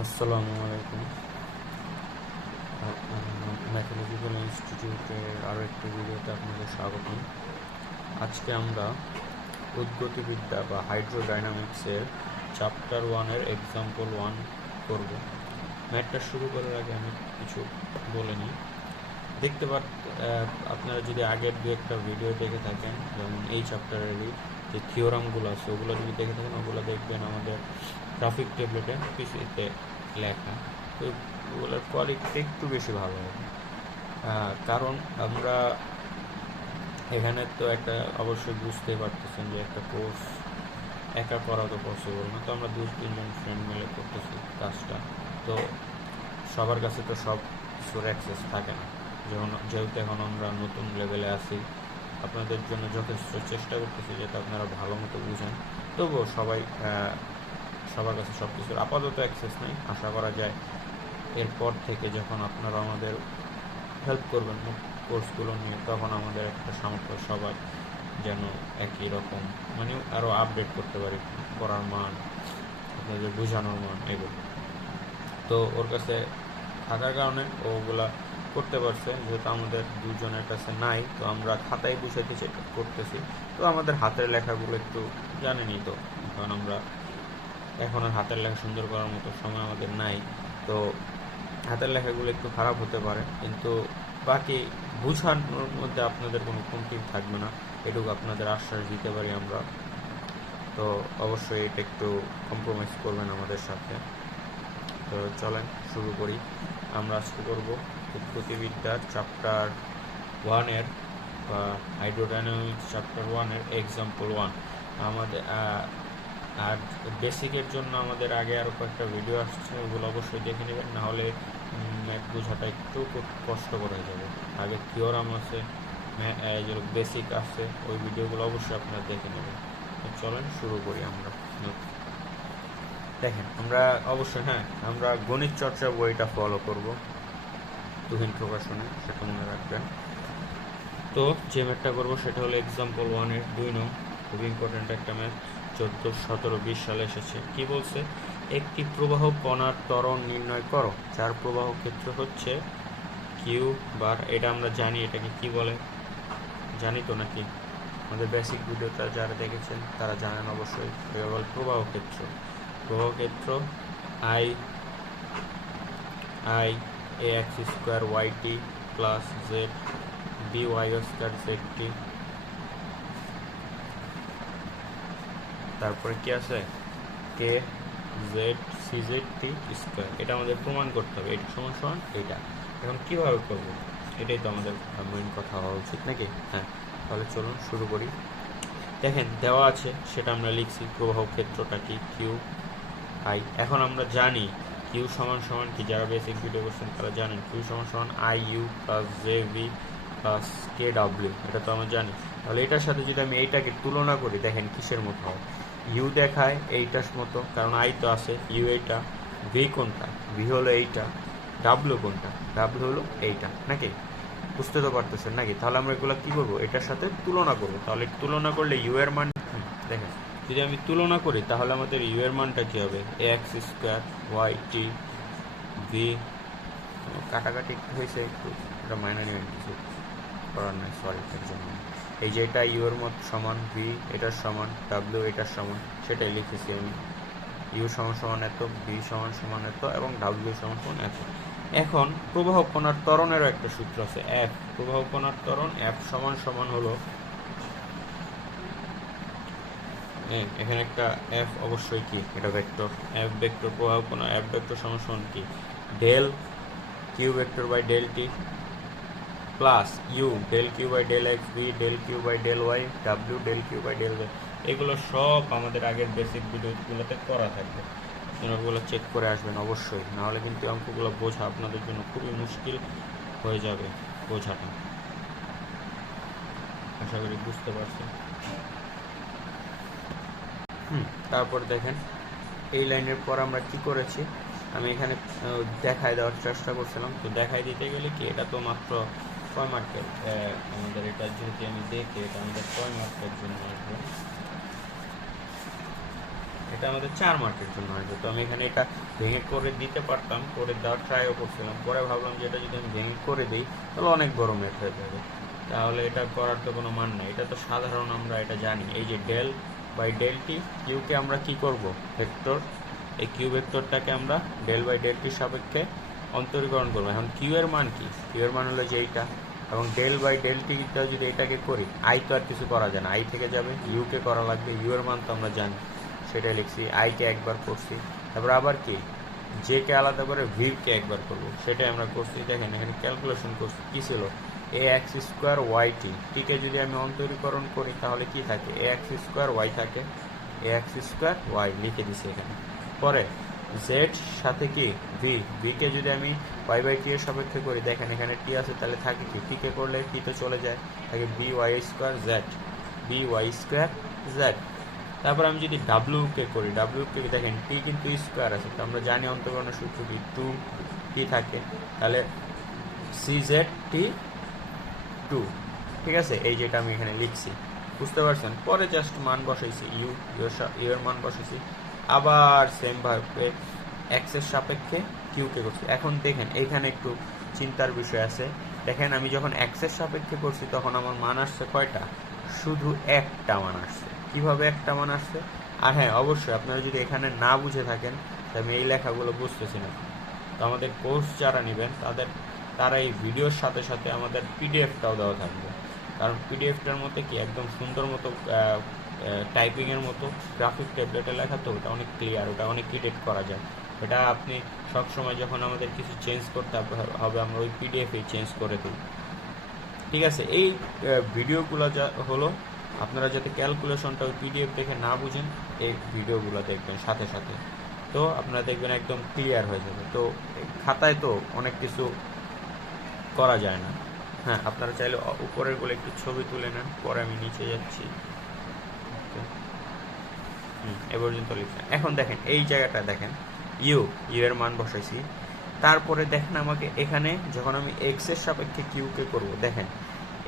আসসালামু আলাইকুম। ম্যাথমেটিক্যাল ইনস্টিটিউটের আরও একটি ভিডিওতে আপনাদের স্বাগতম। আজকে আমরা উদ্গতিবিদ্যা বা হাইড্রোডাইনামিক্সের চ্যাপ্টার ওয়ানের এক্সাম্পল ওয়ান করব। ম্যাথটা শুরু করার আগে আমি কিছু বলে নিই। দেখতে পার আপনারা যদি আগের দু একটা ভিডিও দেখে থাকেন, যেমন এই চ্যাপ্টারেরই যে থিওরামগুলো আছে, ওগুলো যদি দেখে থাকেন, ওগুলো দেখবেন আমাদের গ্রাফিক ট্যাবলেটে পিসিতে লেখা। তো ওগুলোর কোয়ালিটি একটু বেশি ভালো হবে। কারণ আমরা এখানে তো একটা অবশ্যই বুঝতেই পারতেছেন যে একটা কোর্স একা করা তো পসিবল না। তো আমরা দু তিনজন ফ্রেন্ড মিলে করতেছি কাজটা। তো সবার কাছে তো সব কিছুর অ্যাক্সেস থাকে না। যেমন যেহেতু এখন আমরা নতুন লেভেলে আছি, আপনাদের জন্য যথেষ্ট চেষ্টা করতেছি যাতে আপনারা ভালো মতো বুঝেন। তবুও সবাই সবার কাছে সব কিছুর আপাতত অ্যাক্সেস নেই, আশা করা যায় এরপর থেকে যখন আপনারা আমাদের হেল্প করবেন কোর্সগুলো নিয়ে, তখন আমাদের একটা সামর্থ্য সবার যেন একই রকম মানে আরও আপডেট করতে পারি, পড়ার মান, আপনাদের বোঝানোর মান, এগুলো। তো ওর কাছে থাকার কারণে ওগুলা করতে পারছে, যেহেতু আমাদের দুজনের কাছে নাই, তো আমরা খাতায় বুঝাইতে করতেছি। তো আমাদের হাতের লেখাগুলো একটু জানেনই তো, কারণ আমরা এখন আর হাতের লেখা সুন্দর করার মতো সময় আমাদের নাই। তো হাতের লেখাগুলো একটু খারাপ হতে পারে, কিন্তু বাকি বুঝানোর মধ্যে আপনাদের কোনো কমতি থাকবে না। এটুকু আপনাদের আশ্বাস দিতে পারি আমরা। তো অবশ্যই এটা একটু কম্প্রোমাইজ করবেন আমাদের সাথে। তো চলেন, শুরু করি। আমরা আজকে করব উৎপত্তিবিদ্যার চ্যাপ্টার ওয়ানের বা হাইড্রোডাইনামিক্স চ্যাপ্টার ওয়ানের এক্সাম্পল ওয়ান আমাদের আর বেসিকের জন্য আমাদের আগে আরও কয়েকটা ভিডিও আসছে, ওগুলো অবশ্যই দেখে নেবেন, নাহলে ম্যাথ বোঝাটা একটু কষ্টকর হয়ে যাবে। আগে থিওরাম আছে বেসিক আছে, ওই ভিডিওগুলো অবশ্যই আপনারা দেখে নেবেন। চলেন শুরু করি আমরা। দেখেন, আমরা অবশ্যই হ্যাঁ আমরা গণিত চর্চা বইটা ফলো করব। তুহিন প্রকাশনে, সেটা মনে রাখবেন। তো যে ম্যাথটা করব, সেটা হলো এক্সাম্পল ওয়ানের দুই নং খুব ইম্পর্ট্যান্ট একটা ম্যাথ চোদ্দ সতেরো বিশ সালে এসেছে। কি বলছে? একটি প্রবাহ কণার ত্বরণ নির্ণয় করো, যার প্রবাহ ক্ষেত্র হচ্ছে কিউ বার এটা আমরা জানি, এটাকে কি বলে? জানি তো নাকি? আমাদের বেসিক ভিডিওটা যারা দেখেছেন, তারা জানেন অবশ্যই। এটা বলে প্রবাহ ক্ষেত্র। প্রবাহ ক্ষেত্র I I A X square Y T plus Z B Y square Z T তারপরে কি আছে? K Z C Z T square এটা আমাদের প্রমাণ করতে হবে। এটা সমান সমান এটা। এখন কীভাবে করব? এটাই তো আমাদের মেইন কথা হওয়া উচিত নাকি? হ্যাঁ তাহলে চলুন শুরু করি। দেখেন, দেওয়া আছে, সেটা আমরা লিখছি, প্রবাহ ক্ষেত্রটা কি? কিউ আই এখন আমরা জানি কিউ সমান সমান কি? যারা বেসিক ভিডিও করছেন তারা জানেন কিউ সমান সমান I U plus J V plus K W এটা তো আমরা জানি। তাহলে এটার সাথে যদি আমি এইটাকে তুলনা করি, দেখেন কিসের মতো হয়। ইউ দেখায় এইটার মতো, কারণ আই তো আছে ইউ এইটা ভি কোনটা ভি হলো এইটা ডাব্লিউ কোনটা ডাব্লিউ হলো এইটা, নাকি? বুঝতে তো পারতেছেন নাকি? তাহলে আমরা এগুলো কি করব? এটার সাথে তুলনা করব। তাহলে তুলনা করলে ইউ এর মান দেখেন। যদি আমি তুলনা করি, তাহলে আমাদের ইউ এর মানটা কি হবে? X square Y T V কাটাকাটি হয়েছে একটু? এটা মাইনে নেবেন কিছু করার নাই সরি এর জন্য। এই যে এটা ইউ এর মত সমান ভি এটার সমান ডাব্লিউ এটার সমান, সেটাই লিখেছি আমি। ইউ সমান সমান এত ভি সমান সমান এত এবং ডাব্লিউ সমান সমান এত। এখন প্রবাহ কণার ত্বরণেরও একটা সূত্র আছে এফ প্রবাহ কণার ত্বরণ এফ সমান সমান হলো এখানে একটা এফ অবশ্যই কি? এটা ভেক্টর এফ ভেক্টর প্রবাহ কণা এফ ভেক্টর সমান সমান কি? Del Q vector by del T plus U, del Q by del X, V, del Q by del Y, W, del Q by del এগুলো সব আমাদের আগের বেসিক ভিডিওগুলোতে করা থাকবে। ওগুলো চেক করে আসবেন অবশ্যই, নাহলে কিন্তু অঙ্কগুলো বোঝা আপনাদের জন্য খুবই মুশকিল হয়ে যাবে বোঝাটা। আশা করি বুঝতে পারছেন। তারপর দেখেন, এই লাইনের পর আমরা কি করেছি? আমি এখানে দেখায় দেওয়ার চেষ্টা করছিলাম। তো দেখাই দিতে গেলে কি, এটা তো মাত্র ছয় মার্কের আমাদের এটা যদি আমি দেখি এটা আমাদের ছয় মার্কের জন্য আসবে এটা আমাদের চার মার্কের জন্য আসবে তো আমি এখানে এটা ভেঙে করে দিতে পারতাম করে দেওয়ার ট্রাইও করছিলাম পরে ভাবলাম যে এটা যদি আমি ভেঙে করে দিই তাহলে অনেক বড় ম্যাথ হয়ে যাবে তাহলে এটা করার তো কোনো মান নেই এটা তো সাধারণ আমরা এটা জানি এই যে ডেল বাই ডেলটি কিউকে আমরা কি করব ভেক্টর এই কিউ ভেক্টরটাকে আমরা ডেল বাই ডেলটির সাপেক্ষে অন্তরীকরণ করব। এখন কিউ এর মান কি? কিউ এর মান হলো যে এইটা এবং ডেল বাই ডেলটিটা যদি এটাকে করি আই তো আর কিছু করা যায় না। আই থেকে যাবে ইউকে করা লাগবে। ইউ এর মান তো আমরা জানি, সেটাই লিখছি। আইকে একবার করছি। তারপর আবার কি? জে কে আলাদা করে ভিকে একবার করব। সেটাই আমরা করছি। দেখেন, এখানে ক্যালকুলেশন করছি। কি ছিল? A X square Y T টিকে যদি আমি অন্তরীকরণ করি, তাহলে কি থাকে? এ এক্স স্কোয়ার ওয়াই থাকে। এ এক্স স্কোয়ার ওয়াই লিখে দিছি এখানে। পরে জেড সাথে কি? ভি ভিকে যদি আমি ওয়াই বাই টি এর সাপেক্ষে করি, দেখেন এখানে টি আছে, তাহলে থাকে কি? টিকে করলে টি তো চলে যায়। থাকে B Y square Z B Y square Z তারপর আমি যদি ডাব্লিউ কে করি ডাব্লিউ কে দেখেন টি কিন্তু স্কোয়ার আছে, তো আমরা জানি অন্তর্গণের সূত্র কি? টু টি থাকে। তাহলে সি জেড টি টু ঠিক আছে? এই যেটা আমি এখানে লিখছি। বুঝতে পারছেন? পরে জাস্ট মান বসাইছি ইউ ইউ এর মান বসাইছি। আবার সেম ভাবে এক্সের সাপেক্ষে কিউ কে করছি। এখন দেখেন এইখানে একটু চিন্তার বিষয় আছে। দেখেন, আমি যখন এর সাপেক্ষে করছি, তখন আমার মান আসছে কয়টা? শুধু একটা মান আসছে। কীভাবে একটা মান আসছে? আর হ্যাঁ অবশ্যই আপনারা যদি এখানে না বুঝে থাকেন, তাহলে আমি এই লেখাগুলো বুঝতেছি না। তো আমাদের কোর্স যারা নেবেন, তাদের, তারা এই ভিডিওর সাথে সাথে আমাদের পিডিএফটাও দেওয়া থাকবে। কারণ পিডিএফটার মধ্যে কি? একদম সুন্দর মতো টাইপিংয়ের মতো গ্রাফিক ট্যাবলেটে লেখা তো ওটা অনেক ক্লিয়ার ওটা অনেক ইডিট করা যায়। এটা আপনি সব সময় যখন আমাদের কিছু চেঞ্জ করতে হবে, আমরা ওই পিডিএফেই চেঞ্জ করে দিই। ঠিক আছে, এই ভিডিওগুলো যা হলো, আপনারা যাতে ক্যালকুলেশনটা ওই পিডিএফ দেখে না বুঝেন, এই ভিডিওগুলো দেখবেন সাথে সাথে। তো আপনারা দেখবেন একদম ক্লিয়ার হয়ে যাবে। তো খাতায় তো অনেক কিছু করা যায় না। হ্যাঁ আপনারা চাইলে উপরেরগুলো একটু ছবি তুলে নেন, পরে আমি নিচে যাচ্ছি। হুম। এ পর্যন্ত লিখছেন এখন দেখেন এই জায়গাটা দেখেন। ইউ ইউ এর মান বসাইছি। তারপরে দেখেন আমাকে এখানে যখন আমি এক্সের সাপেক্ষে কিউকে করব দেখেন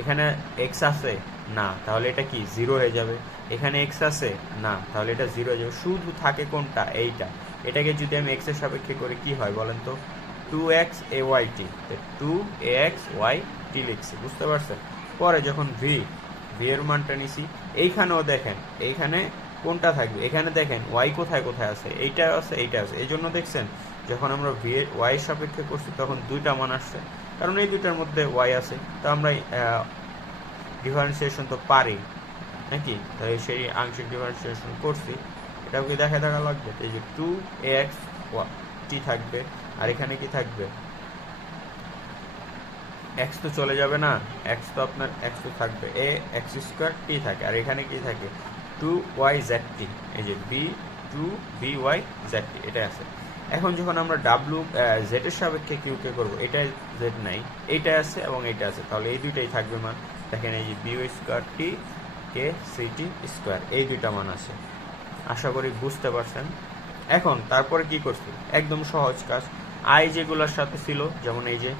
এখানে এক্স আছে না তাহলে এটা কি জিরো হয়ে যাবে। এখানে এক্স আছে না তাহলে এটা জিরো হয়ে যাবে। শুধু থাকে কোনটা? এইটা। এটাকে যদি আমি এক্সের সাপেক্ষে করি কি হয় বলেন তো? Two X A Y T two A X Y T লিখছি বুঝতে পারছেন? পরে যখন ভি ভি এর মানটা নিছি। এইখানেও দেখেন, এইখানে কোনটা থাকবে? এখানে দেখেন ওয়াই কোথায় কোথায় আছে? এইটা আছে এইটা আছে। এই জন্য দেখছেন, যখন আমরা ভি ওয়াই সাপেক্ষে করছি, তখন দুইটা মান আসছে। কারণ এই দুইটার মধ্যে ওয়াই আছে, তো আমরা ডিফারেন্সিয়েশন তো পারি, নাকি? তাই সেই আংশিক ডিফারেন্সিয়েশন করছি। এটাকে দেখা দেখা লাগবে? এই যে টু এক্স টি থাকবে, আর এখানে কি থাকবে? এক্স তো চলে যাবে না এক্স তো আপনার এক্স তো থাকবে। এ এক্স স্কোয়ার টি থাকে। আর এখানে কি থাকে? টু ওয়াই জেড টি এই যে B two B Y Z T এটা আছে। এখন যখন আমরা ডাব্লু জেড এর সাপেক্ষে কিউ কে করব এটা জেড নাই। এইটা আছে এবং এইটা আছে। তাহলে এই দুইটাই থাকবে মান। দেখেন এই যে B Y square T K C T square এই দুইটা মান আছে। আশা করি বুঝতে পারছেন। এখন তারপরে কি করছি? একদম সহজ কাজ। আই যেগুলোর সাথে ছিল, যেমন এই যে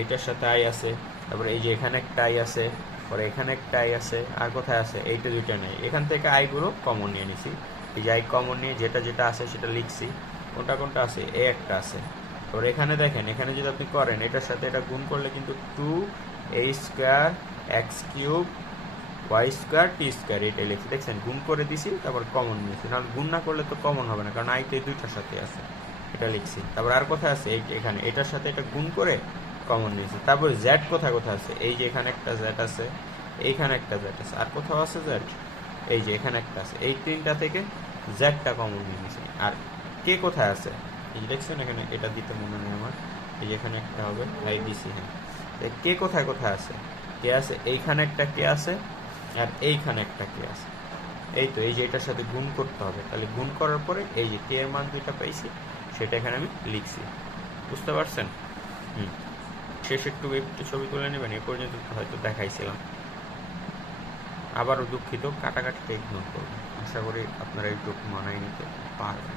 এইটার সাথে আই আছে, তারপরে এই যে এখানে একটা আই আছে, পরে এখানে একটা আই আছে, আর কোথায় আছে? এইটা দুইটা নেই। এখান থেকে আইগুলো কমন নিয়ে নিছি। এই যে আই কমন নিয়ে যেটা যেটা আছে সেটা লিখছি। কোনটা কোনটা আছে? এ একটা আছে। তারপরে এখানে দেখেন, এখানে যদি আপনি করেন, এটার সাথে এটা গুণ করলে কিন্তু two A square X cube Y square T square এটাই লিখছি। দেখছেন? গুণ করে দিছি, তারপর কমন নিয়েছি নাহলে গুণ না করলে তো কমন হবে না, কারণ আই তো এই দুইটার সাথে আছে। এটা লিখছি। তারপর আর কোথায় আছে? এখানে। এটার সাথে এটা গুণ করে কমন নিয়েছি তারপর জেড কোথায় কোথায় আছে? এই যে এখানে একটা জেড আছে, এইখানে একটা জেড আছে, আর কোথাও আছে জেড এই যে এখানে একটা আছে। এই তিনটা থেকে জেডটা কমন নিয়ে নিয়েছি আর কে কোথায় আছে? এই দেখছেন এখানে, এটা দিতে মনে নেই আমার। এই যে এখানে একটা হবে আই দিছি হ্যাঁ। কে কোথায় কোথায় আছে? কে আছে? এইখানে একটা কে আছে, আর এইখানে একটা কে আছে। এই তো, এই যে এটার সাথে গুণ করতে হবে। তাহলে গুণ করার পরে এই যে কে এর মান দুইটা পাইছি, সেটা এখানে আমি লিখছি। বুঝতে পারছেন? হুম। শেষ একটু একটু ছবি তুলে নেবেন, এ পর্যন্ত হয়তো দেখাইছিলাম। আবারও দুঃখিত কাটাকাটিটা ইগনোর করবেন। আশা করি আপনারা একটু মানায় নিতে পারবেন।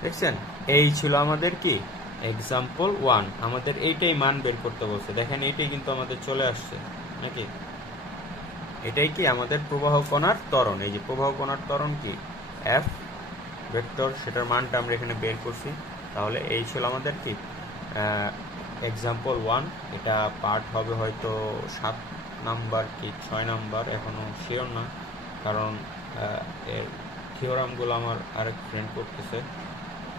দেখছেন? এই ছিল আমাদের কি? এক্সাম্পল ওয়ান আমাদের এইটাই মান বের করতে বলছে। দেখেন, এইটাই কিন্তু আমাদের চলে আসছে। নাকি? এটাই কি আমাদের প্রবাহ কণার ত্বরণ? এই যে প্রবাহ কণার ত্বরণ কি? এফ ভেক্টর সেটার মানটা আমরা এখানে বের করছি। তাহলে এই ছিল আমাদের কি? এক্সাম্পল ওয়ান এটা পার্ট হবে হয়তো সাত নাম্বার কি ছয় নাম্বার এখনও শিওর না। কারণ এর থিওরামগুলো আমার আরেক ফ্রেন্ড করতেছে।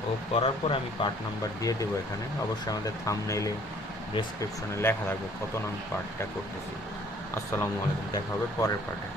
ও করার পরে আমি পার্ট নাম্বার দিয়ে দেবো এখানে। অবশ্যই আমাদের থামনেইলে ডেসক্রিপশনে লেখা থাকবে কত নাম পার্টটা করতেছি। আসসালামু আলাইকুম, দেখা হবে পরের পার্টে